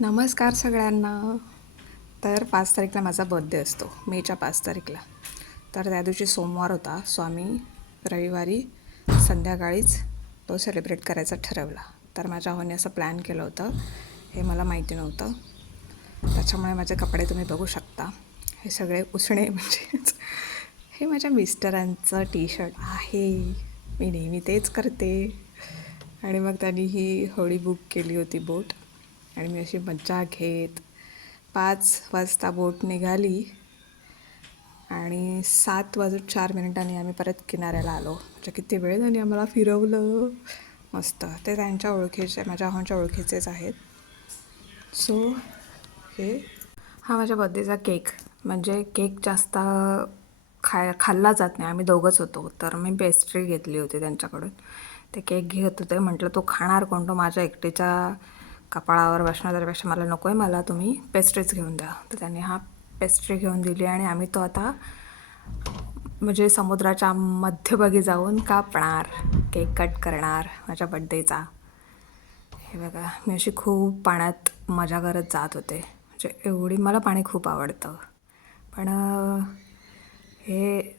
नमस्कार सगळ्यांना. तर 5 तारीखला माझा बर्थडे असतो, मेच्या 5 तारीखला. तर त्या दिवशी सोमवार होता, सो आम्ही रविवारी संध्याकाळीच तो सेलिब्रेट करायचा ठरवला. तर माझ्या भावाने असं प्लॅन केलं होतं, हे मला माहिती नव्हतं. त्याच्यामुळे माझे कपडे तुम्ही बघू शकता. हे सगळे उसणे म्हणजेच हे माझ्या मिस्टरांचं टी शर्ट आहे. मी नेहमी तेच करते. आणि मग त्यांनी ही होडी बुक केली होती बोट. आणि मी अशी मज्जा घेत 5 वाजता बोट निघाली आणि 7 वाजून 4 मिनिटांनी आम्ही परत किनाऱ्याला आलो. म्हणजे किती वेळ त्यांनी आम्हाला फिरवलं. मस्त. ते त्यांच्या ओळखीचे, माझ्या भावांच्या ओळखीचेच आहेत. सो हे हा माझ्या बर्थडेचा केक. म्हणजे केक जास्त खाल्ला जात नाही, आम्ही दोघंच होतो. तर मी पेस्ट्री घेतली होती त्यांच्याकडून. ते केक घेत होते. म्हटलं तो खाणार कोण, तो माझ्या एकटीच्या कपाळावर बसणार, त्यापेक्षा मला नको आहे, मला तुम्ही पेस्ट्रीज घेऊन द्या. तर त्यांनी हा पेस्ट्री घेऊन दिली आणि आम्ही तो आता म्हणजे समुद्राच्या मध्यभागी जाऊन कापणार, केक कट करणार माझ्या बड्डेचा. हे बघा, मी अशी खूप पाण्यात मजा करत जात होते. म्हणजे एवढी मला पाणी खूप आवडतं. पण हे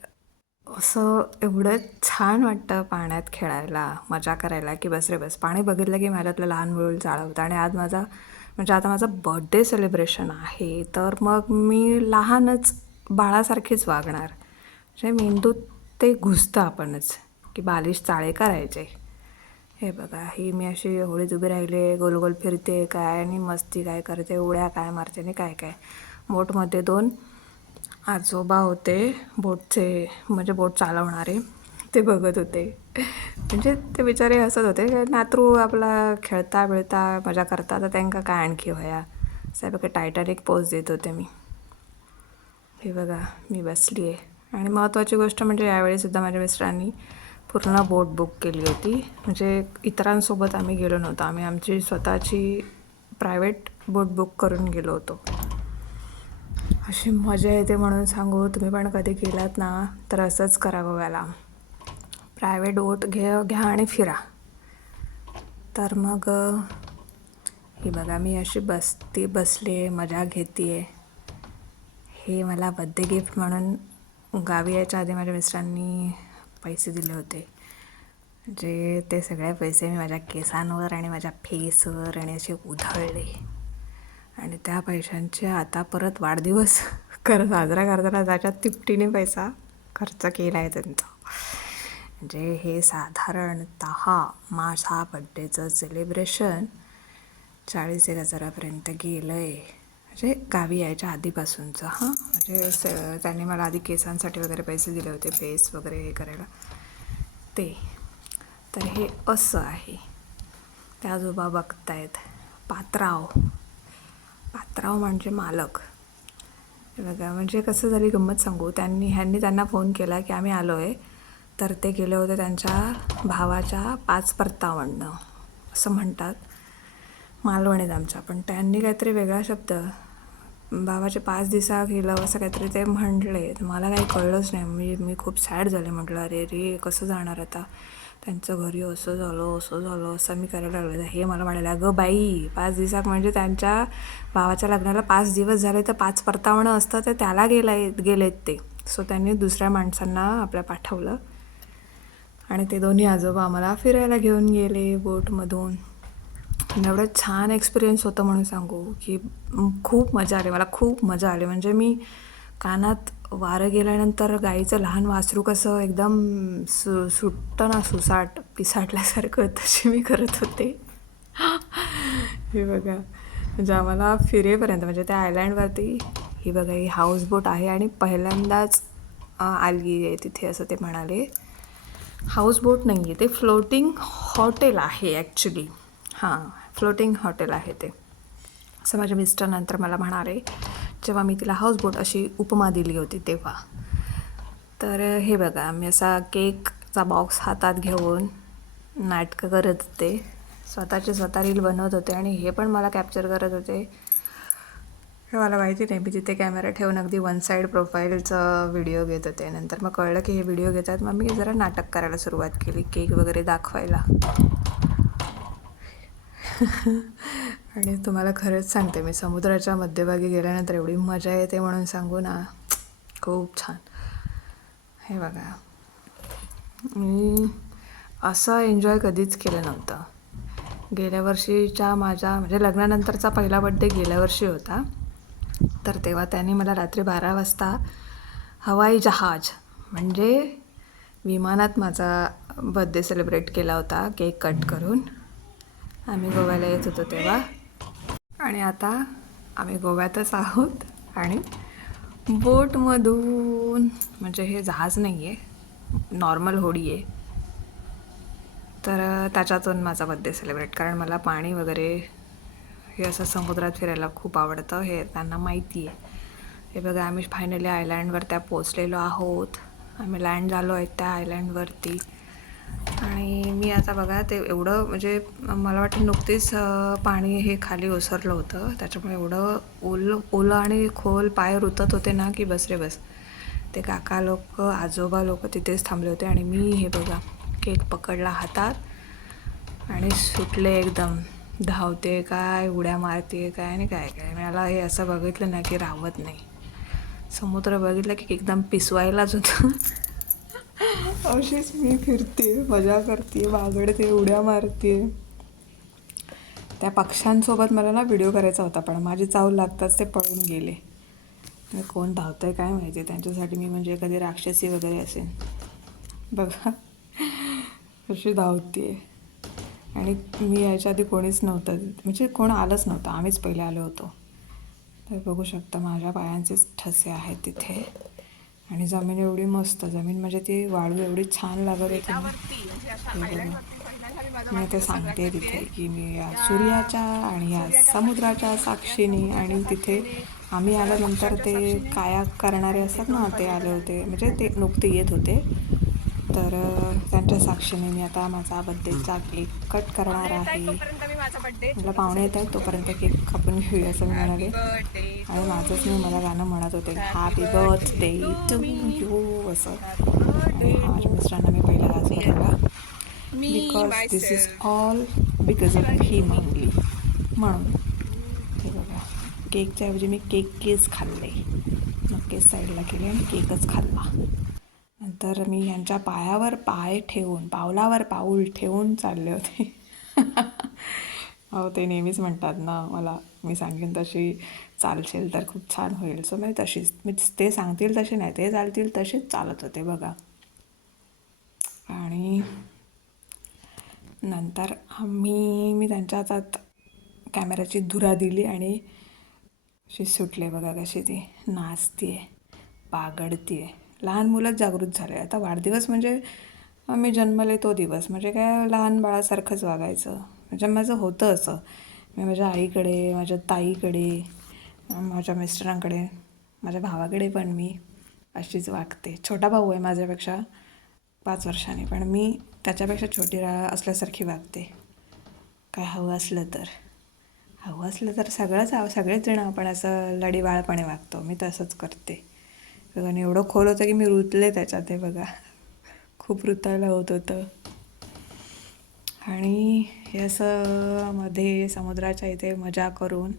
असं एवढं छान वाटतं पाण्यात खेळायला, मजा करायला, की बस रे बस. पाणी बघितलं की माझ्यातलं लहान मूल चालवतं. आणि आज आता माझा बर्थडे सेलिब्रेशन आहे, तर मग मी लहानच बाळासारखीच वागणार. म्हणजे मेंदूत ते घुसतं आपणच, की बालिश चाळे करायचे. हे बघा, ही मी अशी होळीत उभी राहिले, गोल गोल फिरते काय, आणि मस्ती काय करते, उड्या काय मारते आणि काय काय. बोटमध्ये 2 आजोबा होते, म्हणजे बोट चालवणारे. ते बघत होते. म्हणजे ते बिचारे हसत होते. नातरू आपला खेळता बिळता मजा करता, तर त्यांना काय आणखी व्हाया. बघा, टायटॅनिक पोज देत होते मी. हे बघा, मी बसली आहे. आणि महत्त्वाची गोष्ट म्हणजे यावेळीसुद्धा माझ्या मिस्टरांनी पूर्ण बोट बुक केली होती. म्हणजे इतरांसोबत आम्ही गेलो नव्हतो, आम्ही आमची स्वतःची प्रायव्हेट बोट बुक करून गेलो होतो. अशी मजा येते म्हणून सांगू. तुम्ही पण कधी गेलात ना, तर असंच करा गोव्याला. प्रायव्हेट बोट घ्या आणि फिरा. तर मग ही बघा, मी अशी बसली आहे, मजा घेते आहे. हे मला बर्थडे गिफ्ट म्हणून गावी यायच्या आधी माझ्या मिस्टरांनी पैसे दिले होते. म्हणजे ते सगळे पैसे मी माझ्या केसांवर आणि माझ्या फेसवर आणि असे उधळले. आणि त्या पैशांचे आता परत वाढदिवस साजरा करताना त्याच्यात तिपटीने पैसा खर्च केला आहे त्यांचा. म्हणजे हे साधारणतः माझा बड्डेचं सेलिब्रेशन 40,000-1,000पर्यंत गेलं आहे. म्हणजे गावी यायच्या आधीपासूनचं. म्हणजे त्यांनी मला आधी केसांसाठी वगैरे पैसे दिले होते, फेस वगैरे हे करायला ते. तर हे असं आहे. ते आजोबा बघतायत. पात्राव म्हणजे मालक. बघा, म्हणजे कसं झाली गंमत सांगू. ह्यांनी त्यांना फोन केला की आम्ही आलो आहे. तर ते गेले होते त्यांच्या भावाच्या 5 परतावणं असं म्हणतात, मालवणीत आमच्या. पण त्यांनी काहीतरी वेगळा शब्द, भावाचे 5 दिवसा गेलं असं काहीतरी ते म्हटले. मला काही कळलंच नाही. मी खूप सॅड झाले. म्हटलं अरे रे, कसं जाणार आता, त्यांचं घरी असं झालं असं मी करायला लागले. हे मला म्हणाले, अगं बाई, 5 दिवसात म्हणजे त्यांच्या भावाच्या लग्नाला 5 दिवस झाले, तर 5 परतावणं असतं, तर त्याला गेलेत ते. सो त्यांनी दुसऱ्या माणसांना आपल्या पाठवलं आणि ते दोन्ही आजोबा आम्हाला फिरायला घेऊन गेले बोटमधून. एवढं छान एक्सपिरियन्स होतं म्हणून सांगू, की खूप मजा आली. मला खूप मजा आली. म्हणजे मी कानात वारं गेल्यानंतर गाईचं लहान वासरू कसं एकदम सुटतं ना, पिसाटल्यासारखं, तशी मी करत होते. हे बघा, म्हणजे आम्हाला फिरेपर्यंत, म्हणजे त्या आयलँडवरती ही बघा, ही हाऊसबोट आहे आणि पहिल्यांदाच आली आहे तिथे असं ते म्हणाले. हाऊसबोट नाही आहे ते, फ्लोटिंग हॉटेल आहे ॲक्च्युली. फ्लोटिंग हॉटेल आहे ते, असं माझ्या मिस्टर नंतर मला म्हणाले, जेव्हा मी तिला हाऊसबोट अशी उपमा दिली होती तेव्हा. तर हे बघा, मी असा केकचा बॉक्स हातात घेऊन नाटकं करत होते. स्वतः रील बनवत होते आणि हे पण मला कॅप्चर करत होते. हे मला माहिती नाही. मी तिथे कॅमेरा ठेवून अगदी 1 साईड प्रोफाईलचा व्हिडिओ घेत होते. नंतर मग कळलं की हे व्हिडिओ घेत आहेत. मग मी जरा नाटक करायला सुरुवात केली, केक वगैरे दाखवायला. आणि तुम्हाला खरंच सांगते, मी समुद्राच्या मध्यभागी गेल्यानंतर एवढी मजा येते म्हणून सांगू ना, खूप छान. हे बघा, मी असं एन्जॉय कधीच केलं नव्हतं. गेल्या वर्षीच्या माझ्या म्हणजे लग्नानंतरचा पहिला बड्डे गेल्या वर्षी होता. तर तेव्हा त्यांनी मला रात्री 12 वाजता हवाई जहाज म्हणजे विमानात माझा बड्डे सेलिब्रेट केला होता, केक कट करून. आम्ही गोव्याला येत होतो तेव्हा. आणि आता आम्ही गोव्यातच आहोत आणि बोटमधून, म्हणजे हे जहाज नाही आहे, नॉर्मल होडी आहे, तर त्याच्यातून माझा बड्डे सेलिब्रेट. कारण मला पाणी वगैरे हे असं समुद्रात फिरायला खूप आवडतं, हे त्यांना माहिती आहे. हे बघा, आम्ही फायनली आयलँडवर त्या पोचलेलो आहोत. आम्ही लँड झालो आहे त्या आयलँडवरती. आणि मी आता बघा, ते एवढं म्हणजे मला वाटतं नुकतीच पाणी हे खाली ओसरलं होतं, त्याच्यामुळे एवढं ओलं आणि खोल पाय रुतत होते ना की बस रे बस. ते काका लोक, आजोबा लोक तिथेच थांबले होते आणि मी हे बघा केक पकडला हातात आणि सुटले एकदम. धावते काय, उड्या मारते काय आणि काय काय. मला हे असं बघितलं ना की राहत नाही. समुद्र बघितलं की एकदम पिसवायलाच होतं. अशीच मी फिरते, मजा करते, बागडते, उड्या मारते. त्या पक्ष्यांसोबत मला ना व्हिडिओ करायचा होता, पण माझी चावल लागताच ते पळून गेले. कोण धावतंय काय माहिती, त्यांच्यासाठी मी म्हणजे एखादी राक्षसी वगैरे असेल. बघा कशी धावते. आणि मी यायच्या आधी कोणीच नव्हतं, म्हणजे कोण आलंच नव्हतं, आम्हीच पहिले आलो होतो. तर बघू शकता माझ्या पायांचेच ठसे आहेत तिथे. आणि जमीन एवढी मस्त, जमीन म्हणजे ती वाळू एवढी छान लागत होती ना. मी ते सांगते तिथे की मी या सूर्याच्या आणि या समुद्राच्या साक्षीने. आणि तिथे आम्ही आल्यानंतर ते कायाक करणारे असतात ना, ते आले होते, म्हणजे ते नुकते येत होते. तर त्यांच्या साक्षीने मी आता माझा बड्डेचा केक कट करणार आहे. मला पाहुणे येत आहेत, तोपर्यंत केक कापून घेऊया असं मी म्हणाले. आणि माझंच मी मला गाणं म्हणत होते, हॅपी बर्थडे टू यू असं. आणि माझ्या मिस्टरांना मी पहिला गाज बघायला, because this is all because of him only म्हणून. हे बघा, केकच्या ऐवजी मी केस खाल्ले. मग केस साईडला केले आणि केकच खाल्ला. नंतर मी यांच्या पायावर पाय ठेवून, पावलावर पाऊल ठेवून चालले होते. अहो, ते नेहमीच म्हणतात ना मला, मी सांगेन तशी चालशील तर खूप छान होईल. सो मी तशीच, मी ते सांगतील तसे नाही, ते चालतील तसेच चालत होते बघा. आणि नंतर मी त्यांच्या हातात कॅमेऱ्याची धुरा दिली आणि अशी सुटले. बघा कशी ती नाचते आहे, बागडते आहे. लहान मुलंच जागृत झाले. आता वाढदिवस म्हणजे मी जन्मले तो दिवस म्हणजे काय लहान बाळासारखंच वागायचं. म्हणजे माझं होतं असं. मी माझ्या आईकडे, माझ्या ताईकडे, माझ्या मिस्टरांकडे, माझ्या भावाकडे पण मी अशीच वागते. छोटा भाऊ आहे माझ्यापेक्षा 5 वर्षांनी, पण मी त्याच्यापेक्षा छोटी असल्यासारखी वागते. काय हवं असलं तर सगळेच जण आपण असं लडीवाळपणे वागतो. मी तसंच करते. आणि एवढं खोल होतं की मी रुतले त्याच्यात. हे बघा, खूप रुतायला होत होतं. आणि हे असं मध्ये समुद्राच्या इथे मजा करून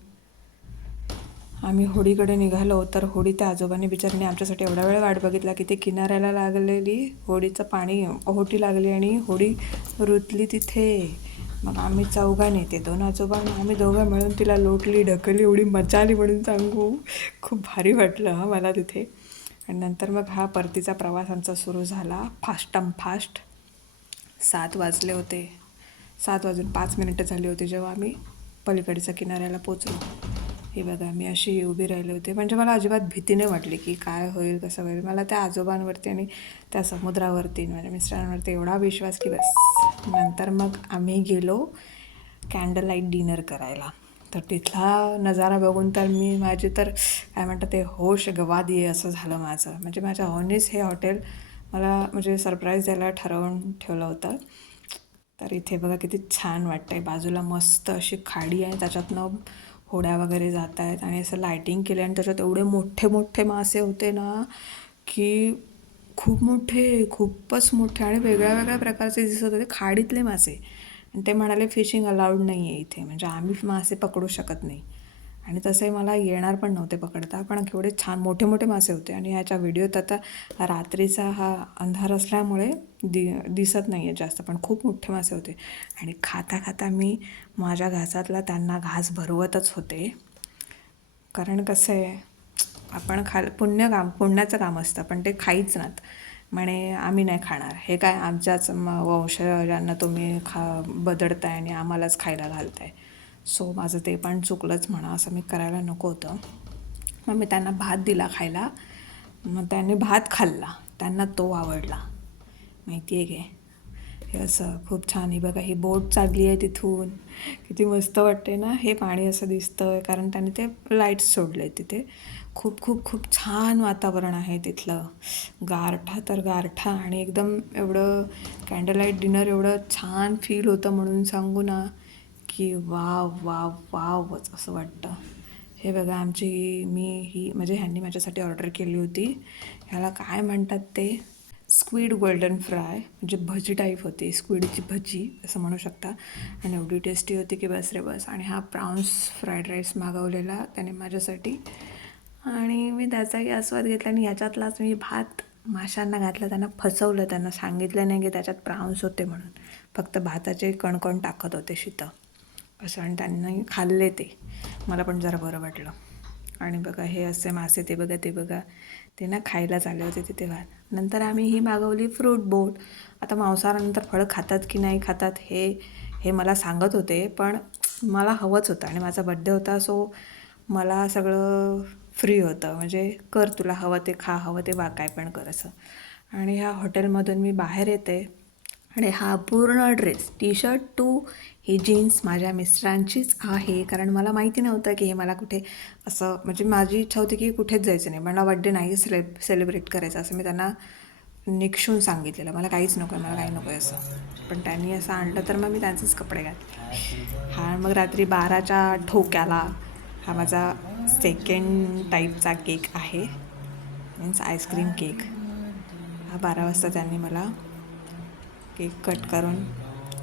आम्ही होडीकडे निघालो. तर होडी त्या आजोबांनी बिचारीने आमच्यासाठी एवढा वेळ वाट बघितला की ते किनाऱ्याला लागलेली होडीचं पाणी ओहोटी लागली आणि होडी रुतली तिथे. मग आम्ही चौघांनी, ते 2 आजोबा, आम्ही दोघं मिळून तिला लोटली, ढकलली. एवढी मजा आली म्हणून सांगू, खूप भारी वाटलं मला तिथे. आणि नंतर मग हा परतीचा प्रवास आमचा सुरू झाला, फास्ट. 7 वाजले होते. 7 वाजून 5 मिनिटं झाली होती जेव्हा आम्ही पलीकडच्या किनाऱ्याला पोचलो. हे बघा, मी अशी उभी राहिले होते. म्हणजे मला अजिबात भीती नाही वाटली की काय होईल कसं होईल. मला त्या आजोबांवरती आणि त्या समुद्रावरती, माझ्या मिस्टरांवरती एवढा विश्वास की बस. नंतर मग आम्ही गेलो कॅन्डल लाईट डिनर करायला. तर तिथला नजारा बघून तर माझी तर काय म्हणतात ते होश गवा दिये असं झालं माझं. म्हणजे माझ्या ऑनेस हे हॉटेल मला म्हणजे सरप्राईज द्यायला ठरवून ठेवलं होतं. तर इथे बघा किती छान वाटतं आहे. बाजूला मस्त अशी खाडी आहे, त्याच्यातनं होड्या वगैरे जात आहेत आणि असं लायटिंग केलं. आणि त्याच्यात एवढे मोठे मासे होते ना की खूप मोठे, खूपच मोठे आणि वेगळ्या प्रकारचे दिसत होते. खाडीतले मासे आणि ते म्हणाले फिशिंग अलाउड नाही आहे इथे, म्हणजे आम्ही मासे पकडू शकत नाही. आणि तसंही मला येणार पण नव्हते पकडता, पण केवढे छान मोठे मोठे मासे होते. आणि ह्याच्या व्हिडिओत आता रात्रीचा हा अंधार असल्यामुळे दिसत नाही आहे जास्त, पण खूप मोठे मासे होते. आणि खाता खाता मी माझ्या घासातला त्यांना घास भरवतच होते. कारण कसं आहे, आपण पुण्याचं काम असतं, पण ते खाईच नात. म्हणे आम्ही नाही खाणार, हे काय आमच्याच वंशजांना तुम्ही बदडताय आणि आम्हालाच खायला घालताय. सो माझं ते पण चुकलंच म्हणा, असं मी करायला नको होतं. मग मी त्यांना भात दिला खायला. मग त्यांनी भात खाल्ला, त्यांना तो आवडला. माहिती आहे घे, हे असं खूप छान आहे बघा. ही बोट चालली आहे तिथून, किती मस्त वाटते ना. हे पाणी असं दिसतं आहे कारण त्यांनी ते लाईट्स सोडले आहेत तिथे. खूप खूप खूप छान वातावरण आहे तिथलं. गारठा तर गारठा, आणि एकदम एवढं कॅन्डल लाईट डिनर एवढं छान फील होतं म्हणून सांगू ना, की वाव वाव वावच असं वाटतं. हे बघा ही म्हणजे ह्यांनी माझ्यासाठी ऑर्डर केली होती. ह्याला काय म्हणतात ते, स्क्वीड गोल्डन फ्राय, म्हणजे भजी टाईप होती, स्क्वीडची भजी असं म्हणू शकता. आणि एवढी टेस्टी होती की बस रे बस. आणि हा प्राऊन्स फ्राईड राईस मागवलेला त्याने माझ्यासाठी, आणि मी त्याचाही आस्वाद घेतला. आणि ह्याच्यातलाच मी भात माशांना घातला, त्यांना फसवलं. त्यांना सांगितलं नाही की त्याच्यात प्राऊन्स होते म्हणून, फक्त भाताचे कणकण टाकत होते शीतं असं. आणि त्यांनी खाल्ले ते, मला पण जरा बरं वाटलं. आणि बघा हे असे मासे, ते बघा ते ना खायलाच आले होते तिथे भात. नंतर आम्ही ही मागवली फ्रूट बोट. आता मांसाहारानंतर फळं खातात की नाही खातात हे मला सांगत होते, पण मला हवंच होतं. आणि माझा बड्डे होता, सो मला सगळं फ्री होतं, म्हणजे कर तुला हवं ते खा, हवं ते काय पण कर असं. आणि ह्या हॉटेलमधून मी बाहेर येते, आणि हा पूर्ण ड्रेस, टी शर्ट टू ही जीन्स माझ्या मिस्टरांचीच आहे. कारण मला माहिती नव्हतं की हे मला कुठे असं, म्हणजे माझी इच्छा होती की कुठेच जायचं नाही, मला बड्डे नाही सेलिब्रेट करायचं असं मी त्यांना निक्षून सांगितलेलं. मला काहीच नको आहे, मला काही नको आहे असं. पण त्यांनी असं आणलं तर मग मी त्यांचेच कपडे घातले. हा मग रात्री 12च्या ठोक्याला हा माझा सेकंड टाईपचा केक आहे, मीन्स आईस्क्रीम केक. हा 12 वाजता त्यांनी मला केक कट करून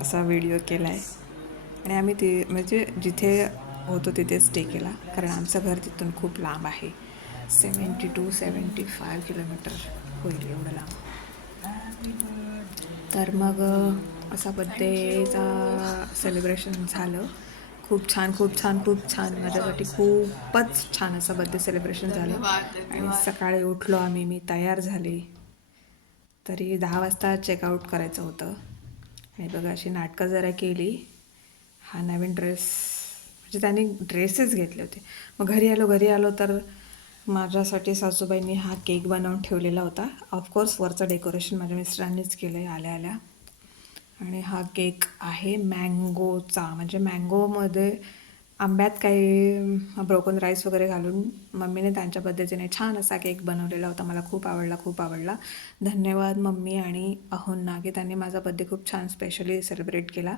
असा व्हिडिओ केला आहे. आणि आम्ही म्हणजे जिथे होतो तिथे स्टे केला, कारण आमचं घर तिथून खूप लांब आहे. 75 किलोमीटर होईल एवढं लांब. तर मग असा बड्डेचा सेलिब्रेशन झालं. खूप छान माझ्यासाठी खूपच छान असं बड्डे सेलिब्रेशन झालं. आणि सकाळी उठलो मी तयार झाले, तरी 10 वाजता चेकआउट करायचं होतं. आणि बघा अशी नाटकं जरा केली. हा नवीन ड्रेस, म्हणजे त्यांनी ड्रेसेस घेतले होते. मग घरी आलो तर माझ्यासाठी सासूबाईंनी हा केक बनवून ठेवलेला होता. ऑफकोर्स वरचं डेकोरेशन माझ्या मिस्टरांनीच केलं आहे आल्या. आणि हा केक आहे मँगोचा, म्हणजे मँगोमध्ये आंब्यात काही ब्रोकन राईस वगैरे घालून मम्मीने त्यांच्या पद्धतीने छान असा केक बनवलेला होता. मला खूप आवडला. धन्यवाद मम्मी आणि अहोंना की त्यांनी माझा बड्डे खूप छान स्पेशली सेलिब्रेट केला.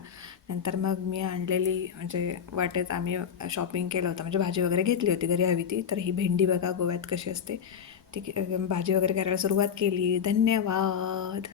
नंतर मग मी आणलेली, म्हणजे वाटेत आम्ही शॉपिंग केलं होतं, म्हणजे भाजी वगैरे घेतली होती घरी हवी ती. तर ही भेंडी बघा गोव्यात कशी असते, ती भाजी वगैरे करायला सुरुवात केली. धन्यवाद.